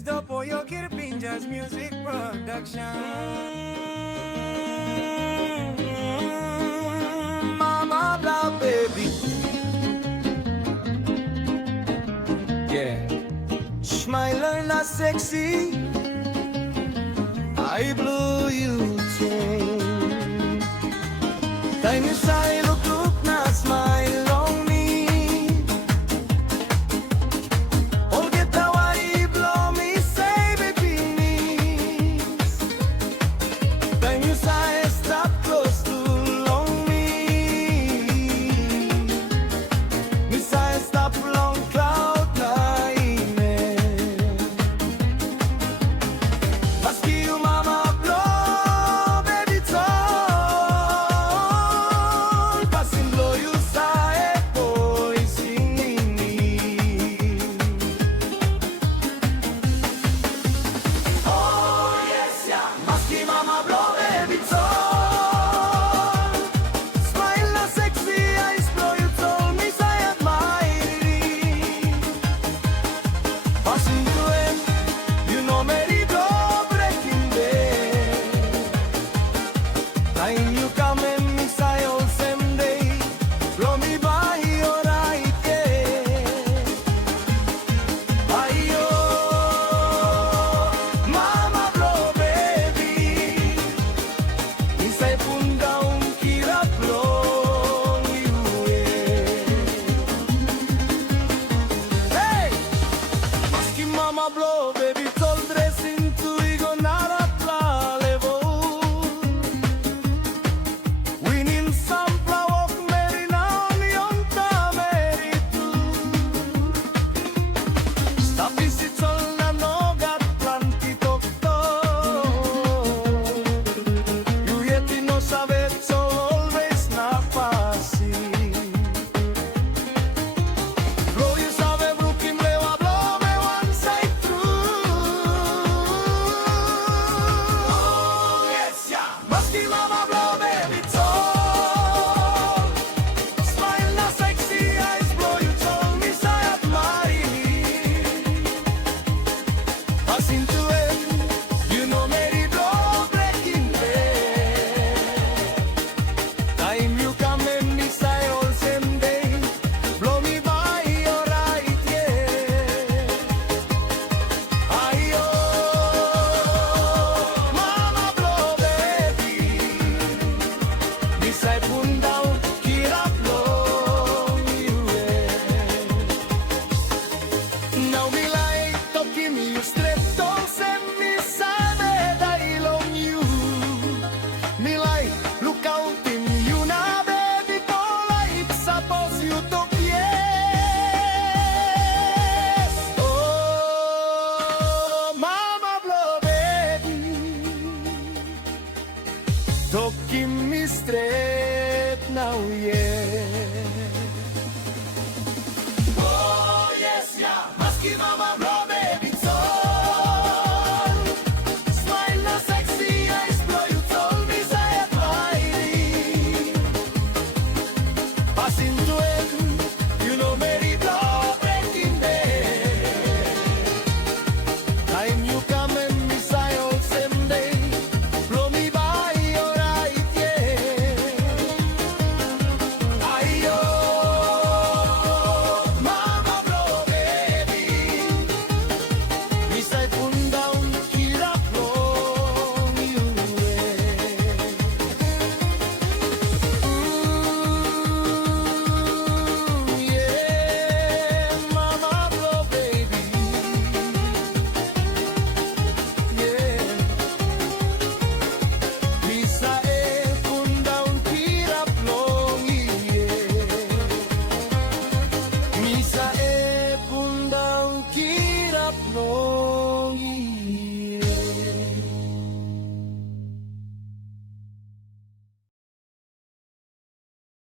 is the Pollo Kirpinjas music production. Mama blah baby. Yeah. Smiler na sexy. I blew you too. Time is I look na smile on me. All get the way blow me say baby knees. Time is I stop close to long me. Miss I stop long cloud nine. Maski you mama blow baby tall. Passing blow you say boy singing me. Oh yes yeah. Maski mama blow baby tall. Smile na sexy eyes blow you told me say admire it. Passing to him, you know Mary blow breaking day. Time you come and miss I all same day. Blow me by your right yeah. Ayo, mama blow baby. Insay punda kirap long you hey. Maski mama blow baby tol dressing tu igo nara plalevo. Winning some flower meri na on ta meri tu. Tapi si tol na nogat planti tokto. You yet no sabe so always na fácil. Blow you sabe Brooklyn lewa blow me one side through. Oh yes yeah. Maski mama blow baby tall. Smile na sexy eyes blow you told me say admire. Passing to it, you know Mary blow breaking day. Time you come and miss I all same day. Blow me by your right yeah. Ayo, mama blow baby. Miss I punda kirap long you yeah. Now me like to give me you straight to.